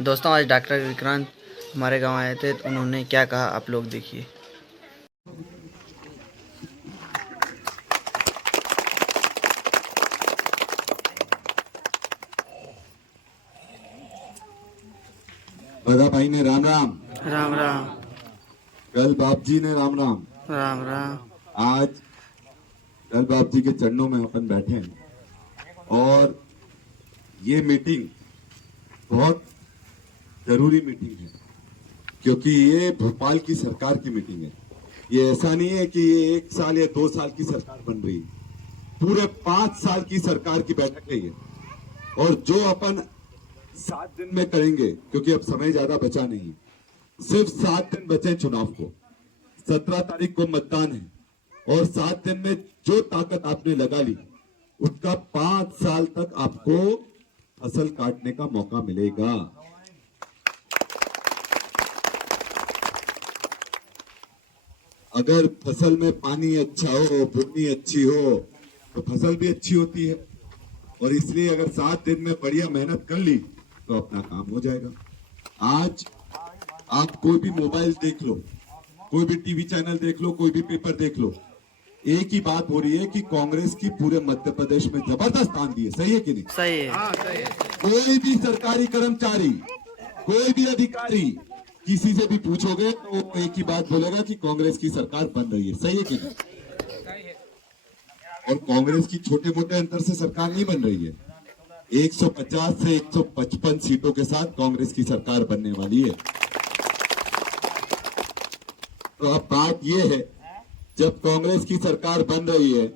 दोस्तों आज डॉक्टर विक्रांत हमारे गांव आए थे तो उन्होंने क्या कहा आप लोग देखिए। बड़ा भाई ने राम राम, राम राम। कल बाप जी ने राम राम। राम राम। आज कल बाप जी के चरणों में अपन बैठे हैं और ये मीटिंग बहुत जरूरी मीटिंग है क्योंकि ये भोपाल की सरकार की मीटिंग है। ये ऐसा नहीं है कि ये 1 साल या 2 साल की सरकार बन रही है, पूरे 5 साल की सरकार की बैठक है ये। और जो अपन 7 दिन में करेंगे, क्योंकि अब समय ज्यादा बचा नहीं, सिर्फ 7 दिन बचे चुनाव को। 17 तारीख को मतदान है और 7 दिन में जो ताकत आपने लगा ली उसका 5 साल तक आपको फसल काटने का मौका मिलेगा। अगर फसल में पानी अच्छा हो, भूमि अच्छी हो तो फसल भी अच्छी होती है। और इसलिए अगर 7 दिन में बढ़िया मेहनत कर ली तो अपना काम हो जाएगा। आज आप कोई भी मोबाइल देख लो, कोई भी टीवी चैनल देख लो, कोई भी पेपर देख लो, एक ही बात हो रही है कि कांग्रेस की पूरे मध्य प्रदेश में जबरदस्त आंधी है। सही है कि नहीं? सही है। हाँ, सही है। कोई भी सरकारी कर्मचारी, कोई भी अधिकारी किसी से भी पूछोगे तो एक ही बात बोलेगा कि कांग्रेस की सरकार बन रही है। सही है कि नहीं? और कांग्रेस की छोटे मोटे अंतर से सरकार नहीं बन रही है। 150 से 155 सीटों के साथ कांग्रेस की सरकार बनने वाली है। तो अब बात यह है, जब कांग्रेस की सरकार बन रही है,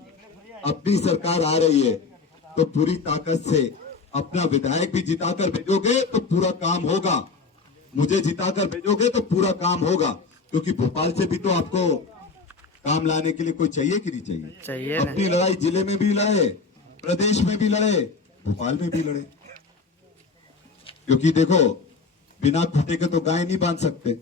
अपनी सरकार आ रही है, तो पूरी ताकत से अपना विधायक भी जिताकर भेजोगे तो पूरा काम होगा, मुझे जिताकर भेजोगे तो पूरा काम होगा। क्योंकि भोपाल से भी तो आपको काम लाने के लिए कोई चाहिए कि नहीं चाहिए? चाहिए। अपनी लड़ाई जिले में भी लड़े, प्रदेश में भी लड़े, भोपाल में भी लड़े। क्योंकि देखो, बिना खूंटे के तो गाय नहीं बांध सकते।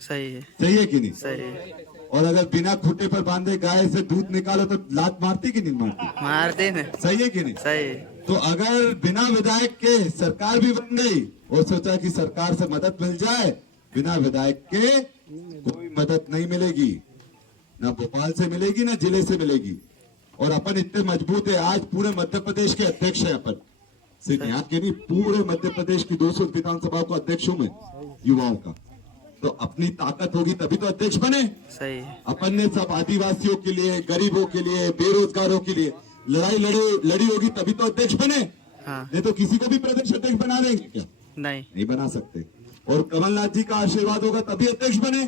सही है। सही है कि नहीं? सही है। और अगर बिना खूंटे पर बांधे गाय से दूध निकालो तो लात मारती कि नहीं मारती? मारते न। सही है कि नहीं? सही है। तो अगर बिना विधायक के सरकार भी बन गई और सोचा कि सरकार से मदद मिल जाए, बिना विधायक के कोई मदद नहीं मिलेगी, ना भोपाल से मिलेगी ना जिले से मिलेगी। और अपन इतने मजबूत है, आज पूरे मध्य प्रदेश के अध्यक्ष है अपन, सिर्फ यहाँ के नहीं, पूरे मध्य प्रदेश की 200 विधानसभा को अध्यक्ष हूं मैं, युवाओं का। तो अपनी ताकत होगी तभी तो अध्यक्ष बने। सही है। अपन ने सब आदिवासियों के लिए, गरीबों के लिए, बेरोजगारों के लिए लड़ाई लड़ी होगी तभी तो अध्यक्ष बने। हाँ। नहीं तो किसी को भी प्रदेश अध्यक्ष बना देंगे क्या? नहीं बना सकते। और कमलनाथ जी का आशीर्वाद होगा तभी अध्यक्ष बने।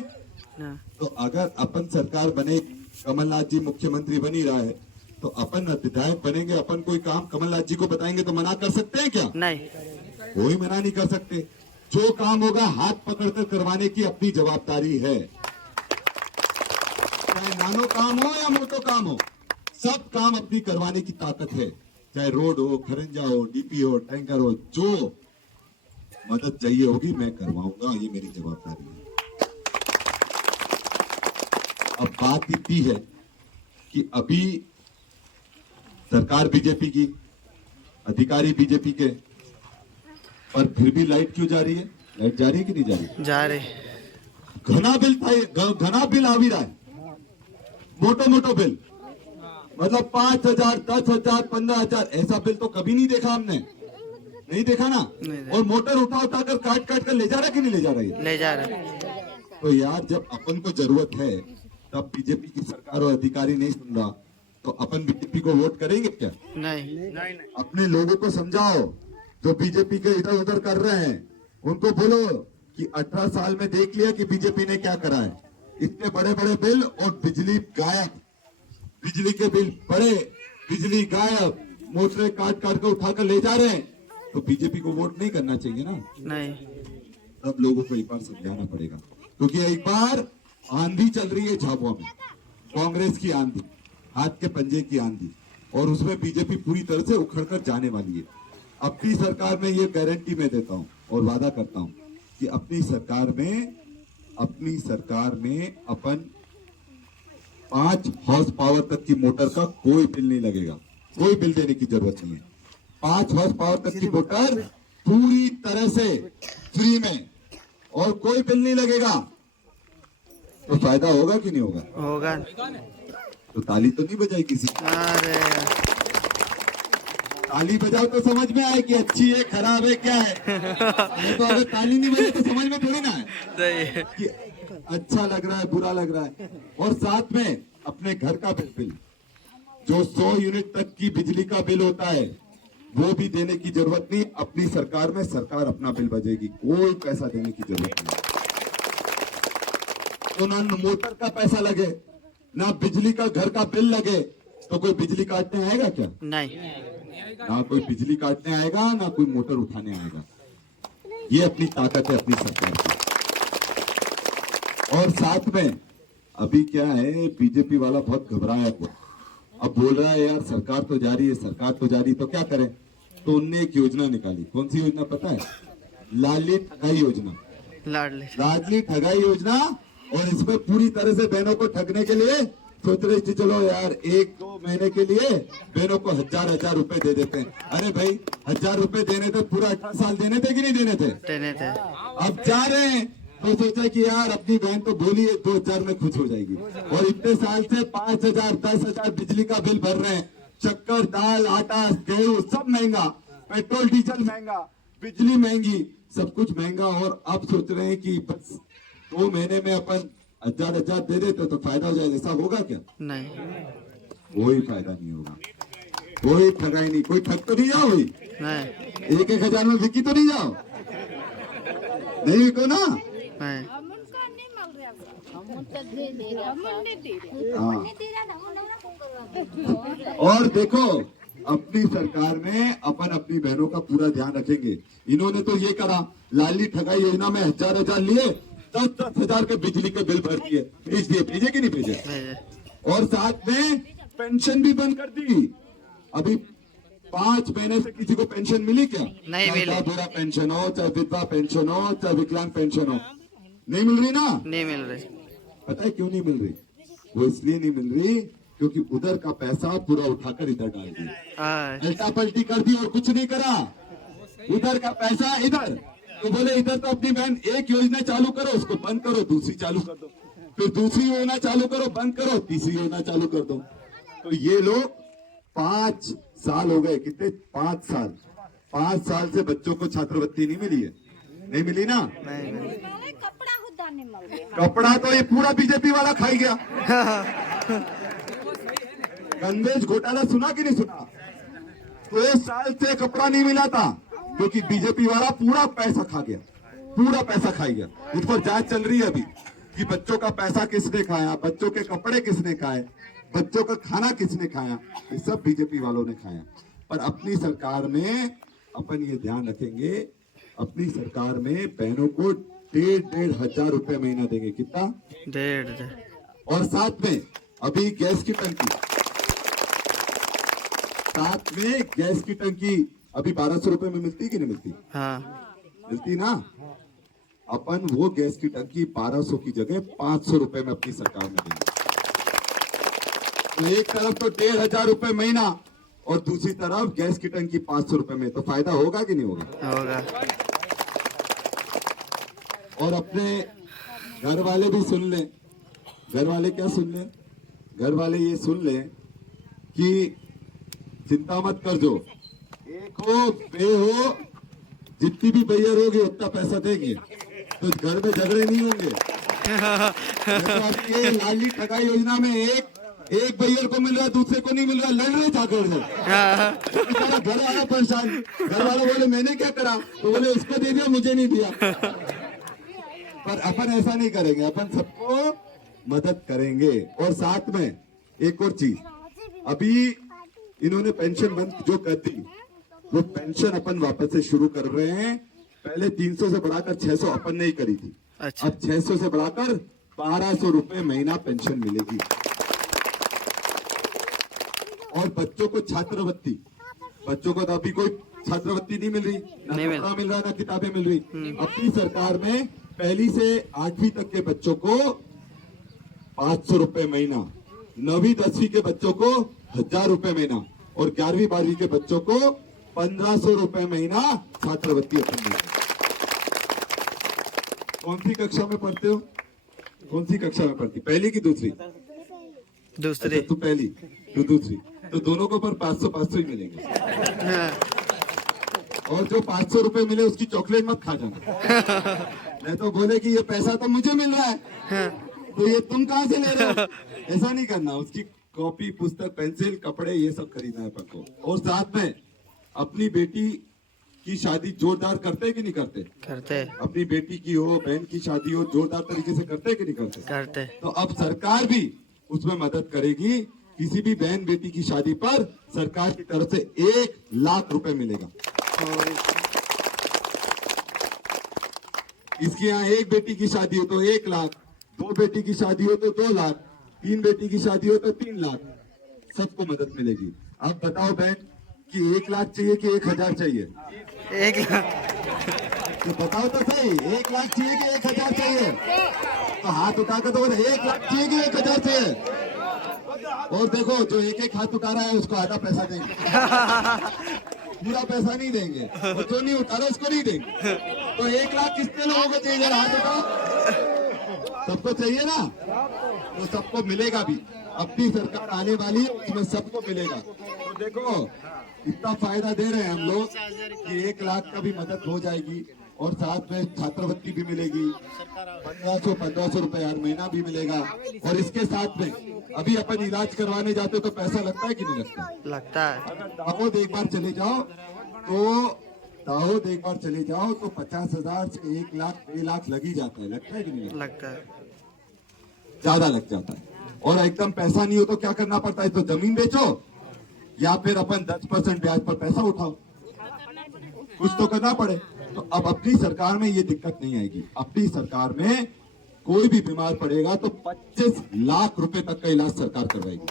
तो अगर अपन सरकार बने, कमलनाथ जी मुख्यमंत्री बन ही रहा है, तो अपन विधायक बनेंगे, अपन कोई काम कमलनाथ जी को बताएंगे तो मना कर सकते हैं क्या? नहीं, कोई मना नहीं कर सकते। जो काम होगा हाथ पकड़कर करवाने की अपनी जवाबदारी है। चाहे नानो काम हो या मोटो काम हो, सब काम अपनी करवाने की ताकत है। चाहे रोड हो, खरंजा हो, डीपी हो, टैंकर हो, जो मदद चाहिए होगी मैं करवाऊंगा, ये मेरी जवाबदारी है। अब बात इतनी है कि अभी सरकार बीजेपी की, अधिकारी बीजेपी के, पर फिर भी लाइट क्यों जा रही है? लाइट जा रही है कि नहीं जा रही? जा रहे। घना बिल था, घना बिल आ भी रहा है, मोटो मोटो बिल, मतलब 5,000, 10,000, 15,000, ऐसा बिल तो कभी नहीं देखा हमने। नहीं देखा ना? और मोटर उठा उठा कर काट काट कर ले जा रहा कि नहीं ले जा रहा है? ले जा रहे। तो यार, जब अपन को जरूरत है तब बीजेपी की सरकार और अधिकारी नहीं सुन रहा तो अपन बीजेपी को वोट करेंगे क्या? नहीं। अपने लोगों को समझाओ, जो बीजेपी के इधर उधर कर रहे हैं उनको बोलो कि 18 साल में देख लिया कि बीजेपी ने क्या करा है। इतने बड़े बड़े बिल और बिजली गायब, बिजली के बिल बड़े, बिजली गायब, मोटरें काट काट कर उठाकर ले जा रहे हैं, तो बीजेपी को वोट नहीं करना चाहिए ना? नहीं। तब लोगों को एक बार समझाना पड़ेगा, क्योंकि एक बार आंधी चल रही है झाबुआ में, कांग्रेस की आंधी, हाथ के पंजे की आंधी, और उसमें बीजेपी पूरी तरह से उखड़कर जाने वाली है। अपनी सरकार में ये गारंटी मैं देता हूं और वादा करता हूं कि अपनी सरकार में अपन 5 हॉर्स पावर तक की मोटर का कोई बिल नहीं लगेगा, कोई बिल देने की जरूरत नहीं है। 5 हॉर्स पावर तक की मोटर पूरी तरह से फ्री में और कोई बिल नहीं लगेगा, तो फायदा होगा कि नहीं होगा? होगा। तो ताली तो नहीं बजाई किसी? अरे ताली बजाओ तो समझ में आए कि अच्छी है खराब है क्या है। नहीं तो अगर ताली नहीं बजे तो समझ में थोड़ी ना है सही है। कि अच्छा लग रहा है बुरा लग रहा है। और साथ में अपने घर का बिल जो 100 यूनिट तक की बिजली का बिल होता है वो भी देने की जरूरत नहीं। अपनी सरकार में सरकार अपना बिल बजेगी, कोई पैसा देने की जरूरत नहीं। तो ना मोटर का पैसा लगे ना बिजली का घर का बिल लगे, तो कोई बिजली काटने आएगा क्या? नहीं। ना कोई बिजली काटने आएगा ना कोई मोटर उठाने आएगा। ये अपनी ताकत है अपनी सरकार की। और साथ में अभी क्या है, बीजेपी वाला बहुत घबराया हुआ, अब बोल रहा है यार सरकार तो जा रही है, सरकार तो जा रही है, तो क्या करें? तो उनने एक योजना निकाली। कौन सी योजना पता है? लाडली ठगाई योजना। लाडली ठगाई योजना। और इसमें पूरी तरह से बहनों को ठगने के लिए सोच रही थी, चलो यार 1-2 महीने के लिए बहनों को 1000 रुपए दे देते हैं। अरे भाई 1000 रुपए देने थे, पूरा 18 साल देने थे कि नहीं देने थे? देने थे। अब जा रहे हैं तो सोचा कि यार अपनी बहन तो बोली है 2000 में खुश हो जाएगी, और इतने साल से 5000 10,000 बिजली का बिल भर रहे हैं। शक्कर दाल आटा गेहूं सब महंगा, पेट्रोल डीजल महंगा, बिजली महंगी, सब कुछ महंगा। और अब सोच रहे हैं कि बस 2 महीने में अपन 1000 दे देते तो फायदा हो जाएगा। ऐसा होगा क्या? नहीं। कोई फायदा नहीं होगा, कोई ठगाई नहीं, कोई ठग तो नहीं जाओ भाई। नहीं। 1-1000 में बिकी तो नहीं जाओ, नहीं बिको ना। नहीं। और देखो अपनी सरकार में अपन अपनी बहनों का पूरा ध्यान रखेंगे। इन्होंने तो ये करा, लाडली ठगाई योजना में 1000 लिए, 10,000 के बिजली के बिल भर दिए, भेज दिए, भेजे कि नहीं भेजे? और साथ में पेंशन भी बंद कर दी। अभी 5 महीने से किसी को पेंशन मिली क्या? नहीं मिली। चाहे बुरा पेंशन हो, चाहे विधवा पेंशन हो, चाहे विकलांग पेंशन हो, नहीं मिल रही ना। नहीं मिल रही। पता है क्यों नहीं मिल रही? वो इसलिए नहीं मिल रही क्योंकि उधर का पैसा पूरा उठाकर इधर डाल दिया, उल्टा पलटी कर दी और कुछ नहीं करा। उधर का पैसा इधर, तो बोले इधर तो अपनी बहन एक योजना चालू करो, उसको बंद करो, दूसरी चालू कर दो, फिर दूसरी योजना चालू करो, बंद करो, तीसरी योजना चालू कर दो। तो ये लोग 5 साल हो गए, कितने? 5 साल। 5 साल से बच्चों को छात्रवृत्ति नहीं मिली है, नहीं मिली ना। कपड़ा तो ये पूरा बीजेपी वाला खाई गया। गणवेश घोटाला सुना कि नहीं सुना? 2 साल से कपड़ा नहीं मिला था क्योंकि बीजेपी वाला पूरा पैसा खा गया, पूरा पैसा खाई गया। उस पर जांच चल रही है अभी कि बच्चों का पैसा किसने खाया, बच्चों के कपड़े किसने खाए, बच्चों का खाना किसने खाया, ये सब बीजेपी वालों ने खाया। पर अपनी सरकार में अपन ये ध्यान रखेंगे, अपनी सरकार में बहनों को 1,500 रुपए महीना देंगे। कितना? 1,500। और साथ में अभी गैस की टंकी, साथ में गैस की टंकी अभी 1200 रुपए में मिलती कि नहीं मिलती? हाँ मिलती ना। अपन वो गैस की टंकी 1200 की जगह 500 रुपए में अपनी सरकार में देंगे। तो एक तरफ तो 1,500 रुपए महीना और दूसरी तरफ गैस की टंकी 500 रुपए में, तो फायदा होगा कि नहीं होगा? होगा। और अपने घर वाले भी सुन लें। घर वाले क्या सुन लें? घर वाले ये सुन लें कि चिंता मत कर, जो एक हो बे हो, जितनी भी बैयर होगी उतना पैसा देंगे, तो घर में झगड़े नहीं होंगे। तो आपके लाडली ठगाई योजना में एक बैयर को मिल रहा है, दूसरे को नहीं मिल रहा, लड़ रहे जाकर से। घर वाला परेशान, घर वाले बोले मैंने क्या करा, तो बोले उसको दे दिया, मुझे नहीं दिया। पर अपन ऐसा नहीं करेंगे, अपन सबको मदद करेंगे। और साथ में एक और चीज, अभी इन्होंने पेंशन बंद जो कर दी, वो पेंशन अपन वापस से शुरू कर रहे हैं। पहले 300 से बढ़ाकर 600 अपन ने ही करी थी। अच्छा। अब 600 से बढ़ाकर 1200 रुपए महीना पेंशन मिलेगी। और बच्चों को छात्रवृत्ति, बच्चों को तो अभी कोई छात्रवृत्ति नहीं मिल रही, ना कपड़ा मिल रहा है, ना किताबें मिल रही। अपनी सरकार में 1ली से 8वीं तक के बच्चों को 500 रुपए महीना, 9वीं 10वीं के बच्चों को 1000 रुपए महीना, और 11वीं 12वीं के बच्चों को 1500 रुपए महीना छात्रवृत्ति अपन देंगे। कौन सी कक्षा में पढ़ते हो? कौन सी कक्षा में पढ़ती? पहली की दूसरी? दूसरी। अच्छा, तू पहली, तू दूसरी, तो दोनों को पर 500 ही मिलेंगे। हाँ। और जो 500 रुपए मिले उसकी चॉकलेट मत खा जाना। नहीं तो बोले कि ये पैसा तो मुझे मिल रहा है, हाँ। तो ये तुम कहाँ से ले रहे हो? ऐसा नहीं करना। उसकी कॉपी, पुस्तक, पेंसिल, कपड़े ये सब खरीदना है अपन को। और साथ में अपनी बेटी की शादी जोरदार करते कि नहीं करते? करते अपनी बेटी की हो, बहन की शादी हो, जोरदार तरीके से करते कि नहीं करते? करते। तो अब सरकार भी उसमें मदद करेगी। किसी भी बहन बेटी की शादी पर सरकार की तरफ से 1 लाख रुपए मिलेगा। इसके यहाँ एक बेटी की शादी हो तो 1 लाख, 2 बेटी की शादी हो तो 2 लाख, 3 बेटी की शादी हो तो 3 लाख, सबको मदद मिलेगी। अब बताओ बहन कि 1 लाख चाहिए कि 1000 चाहिए? 1 लाख। तो बताओ तो सही, 1 लाख चाहिए कि 1000 चाहिए? तो हाथ उठाकर तो 1 लाख चाहिए कि 1000 चाहिए? और देखो, जो एक हाथ उठा रहा है उसको आधा पैसा देंगे, पूरा पैसा नहीं देंगे। और जो नहीं उठा रहा उसको नहीं देंगे। तो 1 लाख कितने लोगों को चाहिए? जरा हाथ उठाओ। सबको चाहिए ना? तो सबको मिलेगा भी। अपनी सरकार आने वाली है, उसमें सबको मिलेगा। तो देखो, इतना फायदा दे रहे हैं हम लोग कि 1 लाख का भी मदद हो जाएगी और साथ में छात्रवृत्ति भी मिलेगी, 1500 रुपए हर महीना भी मिलेगा। और इसके साथ में अभी अपन इलाज करवाने जाते हो तो पैसा लगता है कि नहीं लगता? लगता है। अगर दाहोद एक बार चले जाओ तो 50,000 से 1 लाख 2 लाख लग ही जाता है। लगता है कि नहीं? लगता है। ज्यादा लग जाता है। और एकदम पैसा नहीं हो तो क्या करना पड़ता है? तो जमीन बेचो या फिर अपन 10% ब्याज पर पैसा उठाओ, कुछ तो करना पड़े। तो अब अपनी सरकार में ये दिक्कत नहीं आएगी। अपनी सरकार में कोई भी बीमार पड़ेगा तो 25 लाख रुपए तक का इलाज सरकार करवाएगी।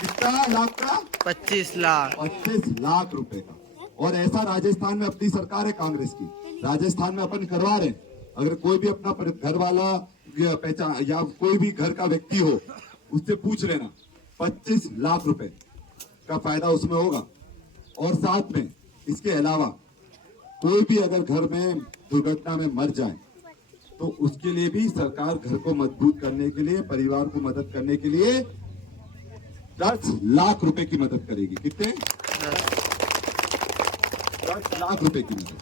कितना लाख का? 25 लाख। 25 लाख रुपए का। और ऐसा राजस्थान में अपनी सरकार है कांग्रेस की, राजस्थान में अपन करवा रहे हैं। अगर कोई भी अपना घर वाला या पहचान या कोई भी घर का व्यक्ति हो, उससे पूछ लेना, 25 लाख रुपए का फायदा उसमें होगा। और साथ में इसके अलावा कोई भी अगर घर में दुर्घटना में मर जाए तो उसके लिए भी सरकार घर को मजबूत करने के लिए, परिवार को मदद करने के लिए 10 लाख रुपए की मदद करेगी। कितने? 10 लाख रुपए की मदद।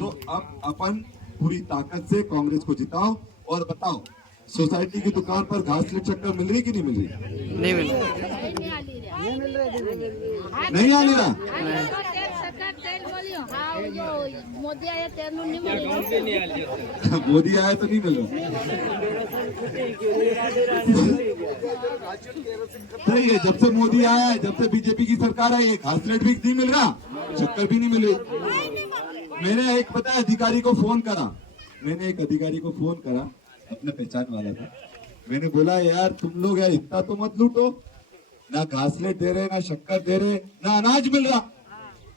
तो अब अपन पूरी ताकत से कांग्रेस को जिताओ। और बताओ, सोसाइटी की दुकान पर घास लेट चक्कर मिल रही कि नहीं मिल रही? नहीं मिल रहा। नहीं आ रहा। मोदी आया तेरनू नहीं मिली। मोदी आया तो नहीं मिल रहा। सही है, जब से मोदी आया है, जब से बीजेपी की सरकार आई है, घास लेट भी नहीं मिल रहा, चक्कर भी नहीं मिल रही। मैंने एक अधिकारी को फोन करा, अपने पहचान वाला था। मैंने बोला, यार तुम लोग यार इतना तो मत लूटो, ना घासलेट दे रहे, ना शक्कर दे रहे, ना अनाज मिल रहा,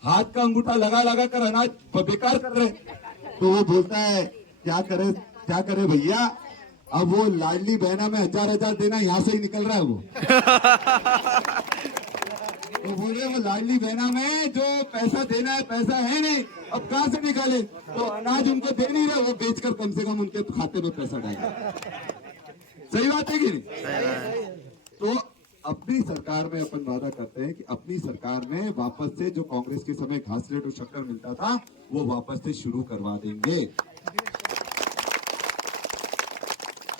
हाथ का अंगूठा लगा कर अनाज बेकार कर रहे। तो वो बोलता है, क्या करे भैया, अब वो लाडली बहना में 1000 देना यहाँ से ही निकल रहा है वो। तो बोले, वो लाडली बहना में जो पैसा देना है, पैसा है नहीं, अब कहाँ से निकाले? तो अनाज उनको दे नहीं रहे, वो बेचकर कम से कम उनके खाते में पैसा डाले। सही बात है कि नहीं? तो अपनी सरकार में अपन वादा करते हैं कि अपनी सरकार में वापस से जो कांग्रेस के समय घास लेट और शक्कर मिलता था, वो वापस से शुरू करवा देंगे।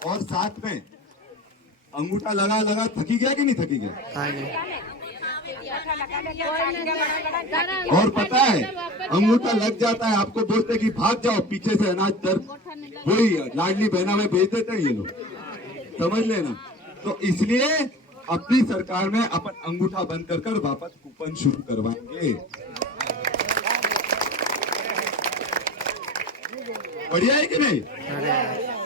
और साथ में अंगूठा लगा थकी गया कि नहीं थकी गया? और पता है, अंगूठा लग जाता है, आपको बोलते कि भाग जाओ, पीछे से अनाज दर वही लाडली बहना में भेज देते हैं ये लोग, समझ लेना। तो इसलिए अपनी सरकार में अपन अंगूठा बंद कर वापस कूपन शुरू करवाएंगे। बढ़िया है कि नहीं?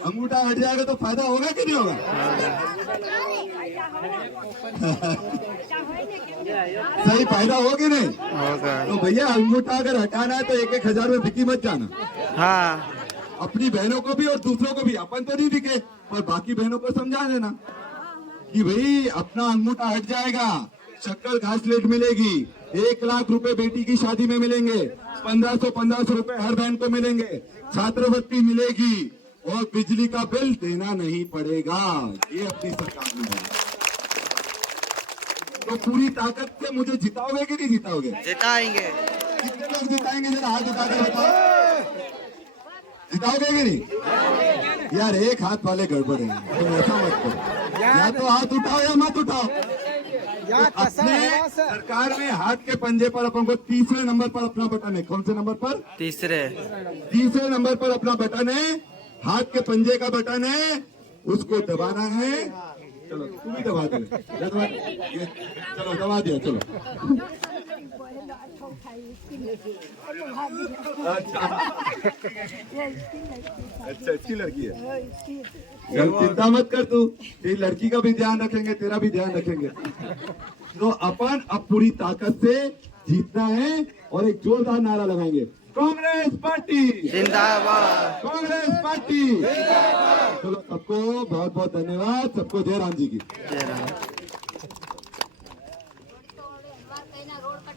अंगूठा हट जाएगा तो फायदा होगा कि नहीं होगा? सही फायदा हो कि नहीं होगा। तो भैया, अंगूठा अगर हटाना है तो 1,000 में बिकी मत जाना। हाँ, अपनी बहनों को भी और दूसरों को भी, अपन तो नहीं बिके पर बाकी बहनों को समझा देना कि भाई अपना अंगूठा हट जाएगा शक्कर घासलेट मिलेगी, 1 लाख रुपए बेटी की शादी में मिलेंगे, 1500 रुपए हर बहन को मिलेंगे, छात्रवृत्ति मिलेगी और बिजली का बिल देना नहीं पड़ेगा। ये अपनी सरकार ने है। तो पूरी ताकत से मुझे जिताओगे कि नहीं जिताओगे? जिताएंगे। कितने लोग जिताएंगे? जरा हाथ उठा कर बताओ, जिताओगे कि नहीं? यार एक हाथ वाले गड़बड़ है, तुम ऐसा मत करो, या तो हाथ उठाओ या मत उठाओ। तो अपने सरकार में हाथ के पंजे पर अपन को तीसरे नंबर पर अपना बटन है। कौन से नंबर पर? तीसरे नंबर पर अपना बटन है, हाथ के पंजे का बटन है, उसको दबाना है। चलो तू भी दबा दे, चलो दबा दिया, चलो। अच्छा इसकी लड़की है, चल चिंता मत कर तू, तेरी लड़की का भी ध्यान रखेंगे, तेरा भी ध्यान रखेंगे। तो अपन अब पूरी ताकत से जीतना है और एक जोरदार नारा लगाएंगे, कांग्रेस पार्टी जिंदाबाद, कांग्रेस पार्टी। चलो सबको बहुत बहुत धन्यवाद, सबको जय राम जी की जय राम। रोड पर